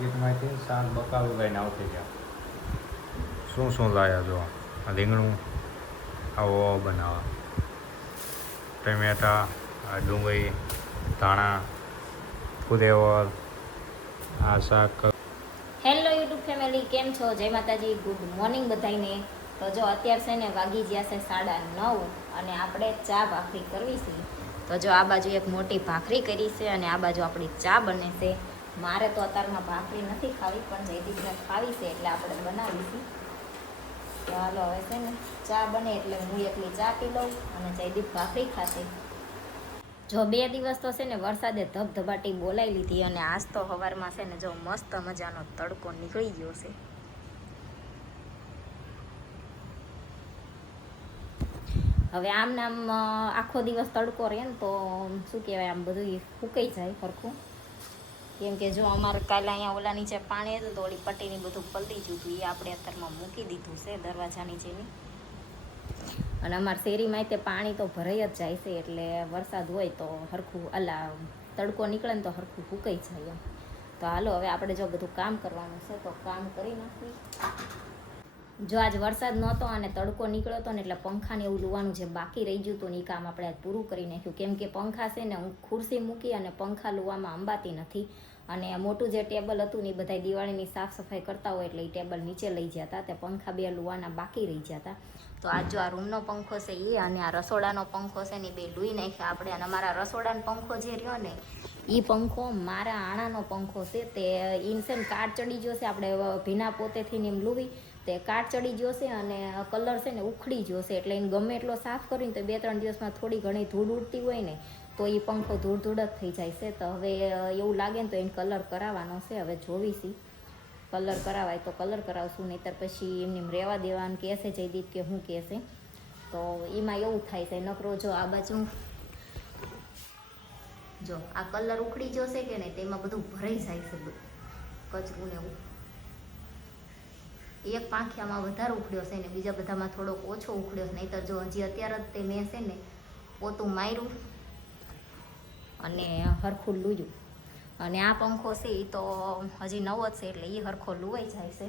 માર્કેટમાંથી શાક બકાલું લઈને આવતી ગયા. શું શું લાયા જો? આ રીંગણું આવો બનાવવા ટમેટા આ ડુંગળી ધાણા ફુદેવર આ શાક. હેલો યુટ્યુબ ફેમિલી કેમ છો? જય માતાજી ગુડ મોર્નિંગ બધાને તો જો અત્યારે છે ને વાગી ગયા છે સાડા નવ અને આપણે ચા ભાખરી કરવી છે. તો જો આ બાજુ એક મોટી ભાખરી કરી છે અને આ બાજુ આપણી ચા બને છે. મારે તો અત્યારમાં ભાખરી નથી ખાવી, પણ જયદીપને ખાવી છે એટલે આપણે બનાવીશું. ચાલો હવે છે ને ચા બને એટલે હું એકલી ચા પી લઉં અને જયદીપ ભાખરી ખાશે. જો બે દિવસ તો છે ને વરસાદે ધબધબાટી બોલાવી લીધી અને આજ તો સવારમાં છે ને જો મસ્ત મજાનો તડકો નીકળી ગયો છે. હવે આમ નામ આખો દિવસ તડકો રહે ને તો શું કહેવાય, આમ બધું ફૂંકાઈ જાય સરખું કેમ કે જો અમારે કાલે અહીંયા ઓલા નીચે પાણી હતું તો ઓલી પટ્ટીની બધું પલટી ગયું એ આપણે અત્યારમાં મૂકી દીધું છે દરવાજા નીચેની અને અમારા શેરીમાં તે પાણી તો ભરાઈ જ જાય છે એટલે વરસાદ હોય તો હરખું અલા તડકો નીકળે ને તો હરખું ફૂંકાઈ જાય એમ. તો હાલો હવે આપણે જો બધું કામ કરવાનું છે તો કામ કરી નાખી જો આજ વરસાદ નહોતો અને તડકો નીકળ્યો હતો ને એટલે પંખાને એવું લુવાનું જે બાકી રહી ગયું હતું ને એ કામ આપણે આજ પૂરું કરી નાખ્યું. કેમ કે પંખા છે ને હું ખુરશી મૂકી અને પંખા લુવામાં અંબાતી નથી. અને મોટું જે ટેબલ હતું ને એ બધા દિવાળીની સાફ સફાઈ કરતા હોય એટલે એ ટેબલ નીચે લઈ જતા તે પંખા બે લુવાના બાકી રહી જતા. તો આજ જો આ રૂમનો પંખો છે એ અને આ રસોડાનો પંખો છે ને બે લૂઈ નાખ્યા આપણે. અને અમારા રસોડાનો પંખો જે રહ્યો ને એ પંખો મારા આણાનો પંખો છે. તે ઇન્સેન કાટ ચડી છે, આપણે ભીના પોતેથી ને એમ લુવી. તે કાટ ચડી છે અને કલર છે ને ઉખડી છે. એટલે એને ગમે એટલો સાફ કરીને તો બે ત્રણ દિવસમાં થોડી ઘણી ધૂળ ઉડતી હોય ને તો એ પંખો ધૂળ ધૂળ જ થઈ જાય છે. તો હવે એવું લાગે ને તો એને કલર કરાવવાનો છે. હવે જોવીશી. કલર કરાવાય તો કલર કરાવશું, નહીંતર પછી એમને રહેવા દેવાનું, કહેશે જયદીપ કે શું કહેશે. તો એમાં એવું થાય છે, નકરો જો આ બાજુ જો આ કલર ઉખડી જશે કે નહીં, તેમાં બધું ભરાઈ જાય છે બધું. કચરું ને એવું. એક પાંખિયામાં વધારે ઉખડ્યો છે ને, બીજા બધામાં થોડોક ઓછો ઉખડ્યો નહીંતર જો હજી અત્યારે જ તે મેં છે ને, પોતું માર્યું. અને હરખું લૂયું. અને આ પંખો છે એ તો હજી નવો જ છે એટલે એ હરખો લુવાઈ જાય છે.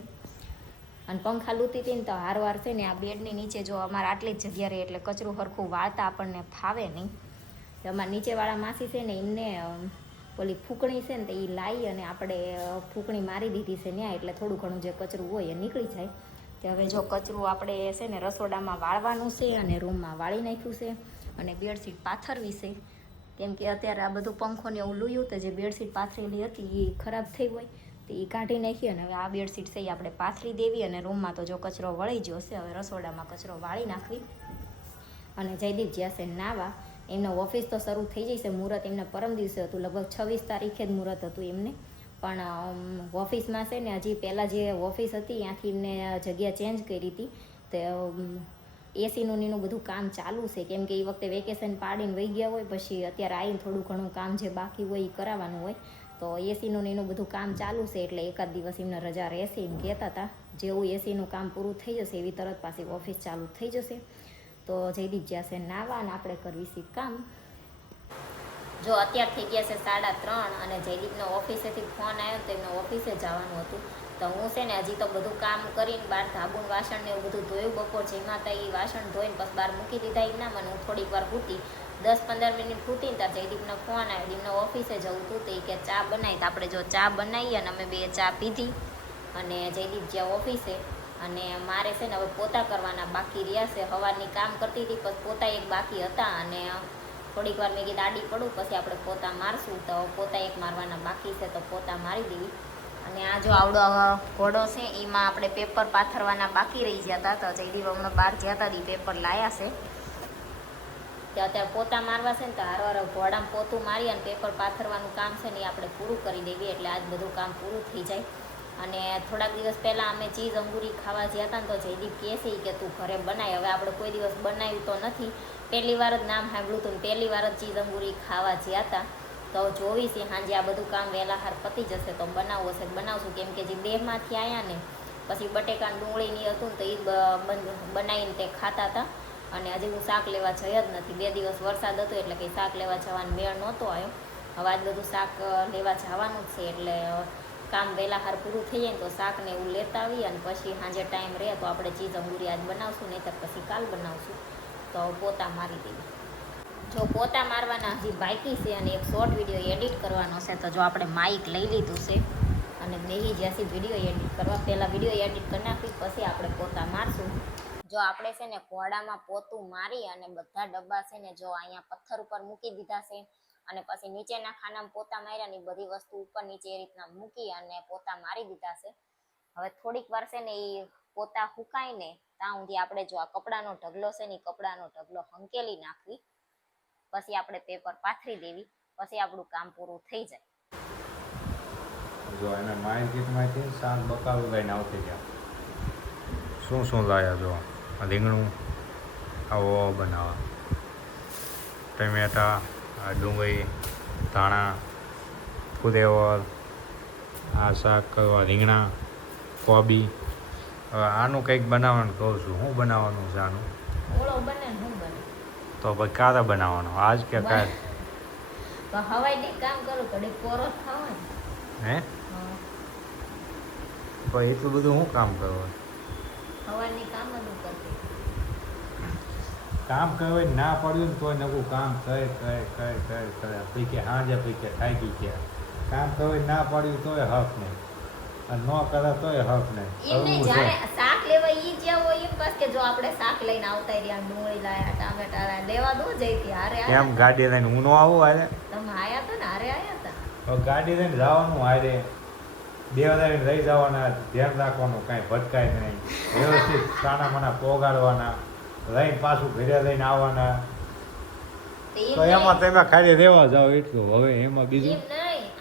અને પંખા લૂતી હતી ને તો હારવાર છે ને આ બેડની નીચે જો અમારે આટલી જ જગ્યા રહે એટલે કચરું હરખું વાળતા આપણને ફાવે નહીં. અમારા નીચેવાળા માસી છે ને એમને ઓલી ફૂંકણી છે ને તો એ લાવી અને આપણે ફૂંકણી મારી દીધી છે ત્યાં એટલે થોડું ઘણું જે કચરું હોય એ નીકળી જાય. તો હવે જો કચરું આપણે છે ને રસોડામાં વાળવાનું છે અને રૂમમાં વાળી નાખ્યું છે અને બેડશીટ પાથરવી છે. કેમ કે અત્યારે આ બધું પંખોને એવું લૂયું તો જે બેડશીટ પાથરેલી હતી એ ખરાબ થઈ હોય તો એ કાઢી નાખી અને હવે આ બેડશીટ છે એ આપણે પાથરી દેવી અને રૂમમાં તો જો કચરો વળી ગયો છે, હવે રસોડામાં કચરો વાળી નાખવી. અને જયદીપ જ્યાં છે નાવા, એમનો ઓફિસ તો શરૂ થઈ જશે મુહૂર્ત એમને પરમ દિવસે હતું, લગભગ છવ્વીસ તારીખે જ મુહૂર્ત હતું એમને. પણ ઓફિસમાં છે ને હજી પહેલાં જે ઓફિસ હતી ત્યાંથી એમને જગ્યા ચેન્જ કરી હતી. તે એસીનું નીનું બધું કામ ચાલુ છે. કેમ કે એ વખતે વેકેશન પાડીને વહી ગયા હોય, પછી અત્યારે આવીને થોડું ઘણું કામ જે બાકી હોય એ કરાવવાનું હોય. તો એસીનું એનું બધું કામ ચાલુ છે, એટલે એકાદ દિવસ એમને રજા રહેશે એમ કહેતા હતા. જેવું એસીનું કામ પૂરું થઈ જશે, એવી તરત પાછી ઓફિસ ચાલુ થઈ જશે. તો જયદીપ જશે નાવા અને આપણે કરવી છે કામ. જો અત્યાર થઈ ગયા છે સાડા ત્રણ અને જયદીપનો ઓફિસેથી ફોન આવ્યો તો એમને ઓફિસે જવાનું હતું. તો હું છે ને હજી તો બધું કામ કરીને બહાર ધાબુન વાસણ ને એવું બધું ધોયું બપોર જેમાં તો એ વાસણ ધોઈને પછી બહાર મૂકી દીધા એ ના મને હું થોડીક વાર ફૂટી દસ પંદર મિનિટ ફૂટીને ત્યાં જયદીપનો ફોન આવ્યો. એમને ઓફિસે જવું હતું તો એ કે ચા બનાવી તો આપણે જો ચા બનાવી અને અમે બે ચા પીધી અને જયદીપ જ્યાં ઓફિસે અને મારે છે ને હવે પોતા કરવાના બાકી રહ્યા છે. સવારની કામ કરતી હતી પછી પોતા એક બાકી હતા અને થોડીક વાર મેં કીધું આડી પડું, પછી આપણે પોતા મારશું. તો પોતા એક મારવાના બાકી છે, તો પોતા મારી દેવી અને આ જો આવડો ઘોડો છે, એમાં આપણે પેપર પાથરવાના બાકી રહી ગયા હતા તો જયદીપ હમણાં બહાર ગયા હતા પેપર લાયા છે. અત્યારે પોતા મારવા છે ને, તો હારવાર ઘોડામાં પોતું મારી અને પેપર પાથરવાનું કામ છે ને એ આપણે પૂરું કરી દેવી, એટલે આજ બધું કામ પૂરું થઈ જાય. અને થોડાક દિવસ પહેલાં અમે ચીઝ અંગૂરી ખાવા ગયા હતા ને તો જયદીપ કહે છે કે તું ઘરે બનાય. હવે આપણે કોઈ દિવસ બનાવ્યું તો નથી. પહેલી વાર જ નામ સાંભળ્યું હતું પહેલી વાર જ ચીઝ અંગુરી ખાવા ગયા હતા. તો જોવી સાંજે આ બધું કામ વહેલા હાર પતી જશે તો બનાવવું હશે. બનાવશું કેમ કે જે દેહમાંથી આવ્યા ને, પછી બટેકા ડુંગળીની હતું તો એ બનાવીને તે ખાતા હતા. અને હજી હું શાક લેવા જઈ જ નથી. બે દિવસ વરસાદ હતો એટલે કંઈ શાક લેવા જવાનો મેળ નહોતો આવ્યો. હવે આજ બધું શાક લેવા જવાનું જ છે એટલે કામ વહેલા હાર પૂરું થઈ જાય તો શાક ને એવું લેતા આવીએ અને પછી સાંજે ટાઈમ રહે તો આપણે ચીઝ અંગુરી આજ બનાવશું નહીં તો પછી કાલ બનાવશું. તો પોતા મારી દેવી. જો પોતા મારવાના હજી બાકી છે અને એક શોર્ટ વીડિયો એડિટ કરવાનો છે, તો જો આપણે માઇક લઈ લીધું છે અને બેહી જ્યાંથી વીડિયો એડિટ કરવા, પહેલાં વીડિયો એડિટ કરી નાખી, પછી આપણે પોતા મારશું. જો આપણે છે ને ઘોડામાં પોતું મારી અને બધા ડબ્બા છે ને જો અહીંયા પથ્થર ઉપર મૂકી દીધા છે અને પછી નીચેના ખાનામાં પોતા માર્યા ને બધી વસ્તુ ઉપર નીચે એ રીતના મૂકી અને પોતા મારી દીધા છે. હવે થોડીક વાર છે ને એ પોતા હુકાય ને ત્યાં સુધી આપણે જો આ કપડાનો ઢગલો છે ને કપડાનો ઢગલો હંકેલી નાખવી, પછી આપણે પેપર પાથરી દેવી, પછી આપણું કામ પૂરું થઈ જાય. જો એને માર્કેટમાંથી શાક બકાલું લઈને આવતી ગયા. શું શું લાયા જો? રીંગણું આવો બનાવવા. ટમેટા ડુંગળી ધાણા ફુદેવર આ શાક રીંગણા કોબી. આનું કંઈક બનાવવાનું કહું છું. શું બનાવવાનું છે આનું? હું તો પછી ક્યારે બનાવવાનો. આજ કે કાલ? હવાઈ કામ કરું કડી પોરો હે? હા. એટલું બધું શું કામ કરવાનું? કામ બધું કરતી. કામ કરે ના પડ્યું ને તોય નવું કામ કરે કરે કરે કરે કરે પછી કે હાજે પછી કે થાકી ગયા કામ કરે ના પડ્યું તોય હક નહીં. અને ન કરે તોય હક નહીં. શાક લેવા ઈ જ્યાં હોય એમ બસ કે જો આપણે શાક લઈને આવતા રહ્યા ડુંગળી લાયા ટામેટા લાયા લેવા દો જઈતી હારે એમ ગાડી લઈને હું નો આવું હારે? તમે આયા તો ને હારે આયા હતા. હવે ગાડી લઈને જવાનું હારે. બે હજાર રહી જવાના ધ્યાન રાખવાનું કાંઈ ભટકાય નહીં. વ્યવસ્થિત સાના મના પોગાડવાના. લઈને પાછું ઘરે લઈને આવવાના. તો એમાં તમે ખાલી રહેવા જાઓ એટલું. હવે એમાં બીજું?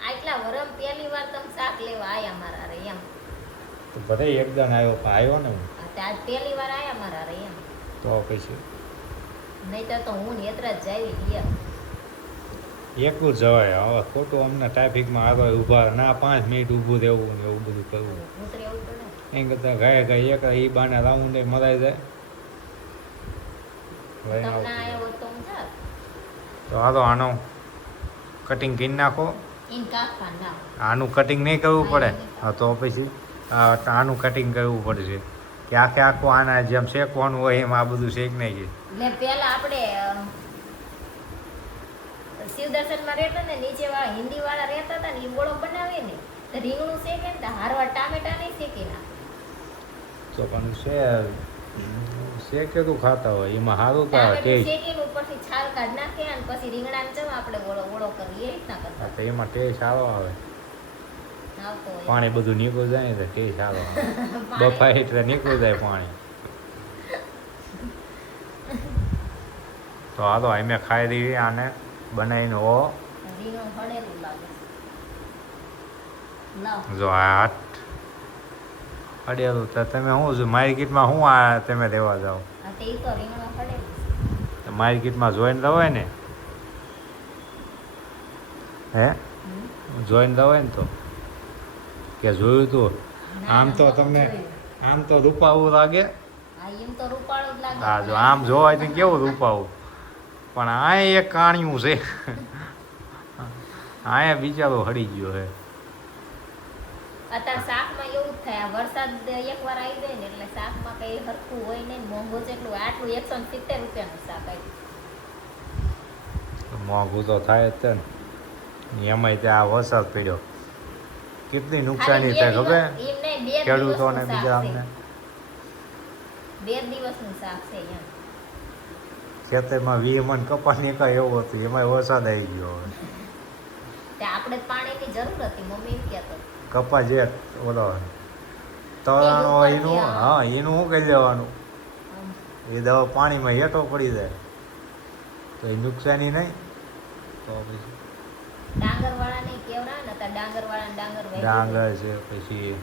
આટલા વરમ પહેલી વાર તમે શાક લેવા આયા મારા રે એમ. તો બધે એકદમ આવ્યો આવ્યો ને હું. આજ પહેલી વાર આયા મારા રે એમ. તો પછી? નહીં તો હું નેત્રા જ જાવી ગયા એકલું જવાય. હવે ખોટું અમને ટ્રાફિકમાં આગળ ઊભા ના પાંચ મિનિટ ઊભું રહેવું ને એવું બધું કરવું. એમ કરતાં ગાય ગાય એક એ બાને રાઉન્ડે મરાઈ જાય. તમને તો તો હાલો આનો કટિંગ કરી નાખો. આનું કટિંગ નહીં કરવું પડે. હા તો પછી આનું કટિંગ કરવું પડશે. કે આખે આખું આના જેમ શેકવાનું હોય એમ આ બધું શેક નહીં એટલે પેલા આપણે શિવ દર્શનમાં રહેતા ને નીચે વાળા હિન્દી વાળા રહેતા હતા ને એ બોળો બનાવે ને તો રીંગણું શેકે ને તો હારવા ટામેટા નહીં શેકી નાખે. તો પણ છે શેકેલું ખાતા હોય એમાં સારું તો કે શેકેલું ઉપરથી છાલ કાઢ નાખે અને પછી રીંગણાને ચમ આપણે ઓળો ઓળો કરીએ એ રીતના કરતા. તો એમાં ટેસ્ટ સારો આવે. પાણી બધું નીકળી જાય ને તો ટેસ્ટ સારો આવે. બફાય એટલે નીકળી જાય પાણી. તો હાલો અમે ખાઈ દઈએ આને બનાવીને ઓ રીંગણું જો આઠ હાથ. અડેલું તો. તમે શું છે? માર્કેટમાં શું આ તમે લેવા જાઓ. માર્કેટમાં જોઈન દવાય ને? હે? જોઈન દવાય ને તો? કે જોયું તું? આમ તો તમને આમ તો રૂપાવું લાગે. હા જ આમ જોવાય તો કેવું રૂપાવું પણ આ એક કાણિયું છે. આ બિચારો હડી ગયો છે. જ થાય. આ વરસાદ એકવાર આવી જાય ને એટલે શાકમાં કઈ હરખું હોય નહીં. મોંઘું છે એટલું આટલું એકસો ને સિત્તેર રૂપિયાનું શાક આવ્યું મોંઘું તો થાય જ છે ને. એમાંય ત્યાં આ વરસાદ પડ્યો. કેટલી નુકસાની થાય ખબર? ખેડૂતોને બીજા અમને. બે દિવસનું શાક છે એમ. ખેતરમાં વીમન કપાસ નીકળે એવું હતું. એમાંય વરસાદ આવી ગયો હવે. આપણે પાણીની જરૂર હતી મમ્મી એમ કહેતો. કપાસ જે ઓલો હોય એનું હા એનું શું કહી દેવાનું એ દવા પાણીમાં હેઠો પડી જાય. તો એ નુકસાની નહીં. તો પછી? ડાંગર છે પછી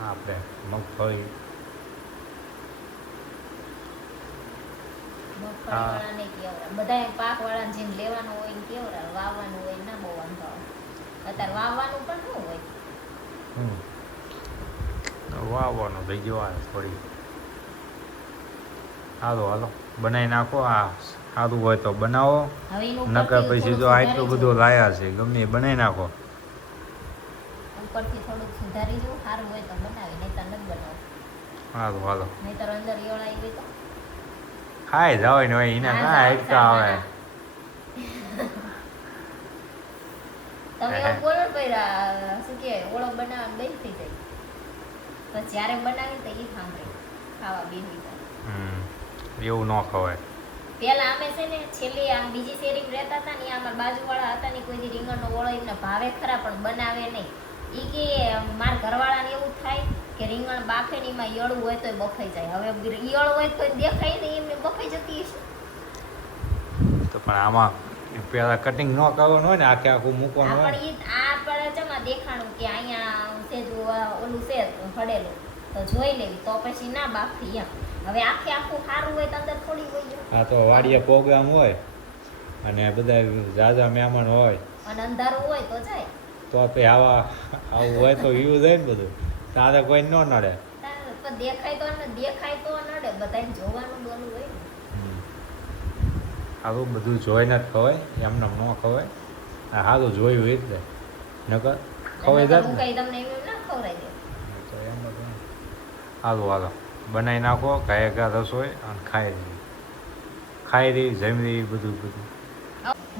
આપણે મગફળી. બધા પાક વાળા જેમ લેવાનું હોય ને કેવડા વાવવાનું હોય ના બહુ વાંધો આવે. અત્યારે વાવવાનું પણ શું હોય? હમ વાવવાનો થઈ ગયો આ થોડી. હાલો હાલો. બનાવી નાખો આ સારું હોય તો બનાવો. નકર પછી જો આટલું બધું લાયા છે ગમે બનાવી નાખો. ઉપરથી થોડુંક સુધારી જવું સારું હોય તો બનાવી નહીં તો નથી બનાવું હાલો હાલો. નહીંતર અંદર ઈયળ આવી તો? ખાઈ જાવ ને હોય એને ના એકતા આવે. તમે બોલો ને શું કે ઓળો બનાવવાનું બેન જાય. તો જ્યારે બનાવી તો એ સાંભળે ખાવા બેહી એવું ન ખવાય. પેલા અમે છે ને છેલ્લી આમ બીજી શેરી રહેતા હતા ને અમારા બાજુવાળા હતા ને કોઈ રીંગણનો ઓળો એમને ભાવે ખરા પણ બનાવે નહીં. એ કે માર ઘરવાળાને એવું થાય કે રીંગણ બાફે ને એમાં ઈયળું હોય તો બફાઈ જાય. હવે ઈયળ હોય તો દેખાય નહીં એમને બફાઈ જતી હશે. તો પણ આમાં પેલા કટિંગ ન કરવાનું હોય ને આખે આખું મૂકવાનું હોય પણ ઈ આ પણ દેખાણું કે અહીંયા સેજુ ઓલું છે હડેલું તો જોઈ લેવી તો પછી ના બાફી એમ. હવે આખે આખું સારું હોય તો અંદર થોડી હોય હા તો વાડીએ પ્રોગ્રામ હોય અને બધા ઝાઝા મહેમાન હોય. અને અંધારું હોય તો જાય. તો પછી આવા આવું હોય તો વ્યૂ જાય ને બધું. તારે કોઈ ન નડે. દેખાય તો દેખાય તો નડે. બધાને જોવાનું બોલું હોય આવું બધું જોઈને જ ખવાય એમને ન ખવાય. સારું જોયું એ જ ને નકર ખવાઈ જાત હું કઈ તમને ના ખવડાવી દે. હાલો હાલો. બનાવી નાખો કાંઈ કા રસોઈ અને ખાઈ રહી ખાઈ રહી જમી રહી બધું બધું.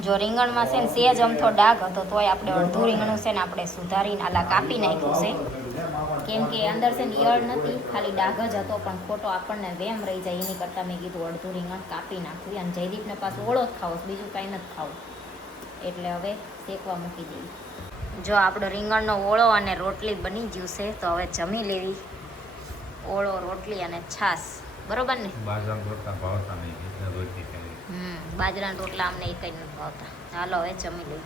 જો રીંગણમાં છે ને સેજ અમથો ડાઘ હતો તોય આપણે અડધું રીંગણું છે ને આપણે સુધારીને આલા કાપી નાખ્યું છે. કેમ કે અંદર છે ને ઈયળ નથી ખાલી ડાઘ જ હતો પણ ખોટો આપણને વેમ રહી જાય એની કરતાં મેં કીધું અડધું રીંગણ કાપી નાખ્યું અને જયદીપને પાછું ઓળો જ ખાવો બીજું કાંઈ નથી ખાવું. એટલે હવે શેકવા મૂકી દઈએ. જો આપણો રીંગણનો ઓળો અને રોટલી બની ગયું છે તો હવે જમી લેવી. ઓળો રોટલી અને છાશ. બરોબર ને? બાજરા કરતા ભાવતા નહીં એટલે રોટલી કરી હમ બાજરાના રોટલા અમને એ કંઈ નથી ભાવતા. ચાલો હવે જમી લઈએ.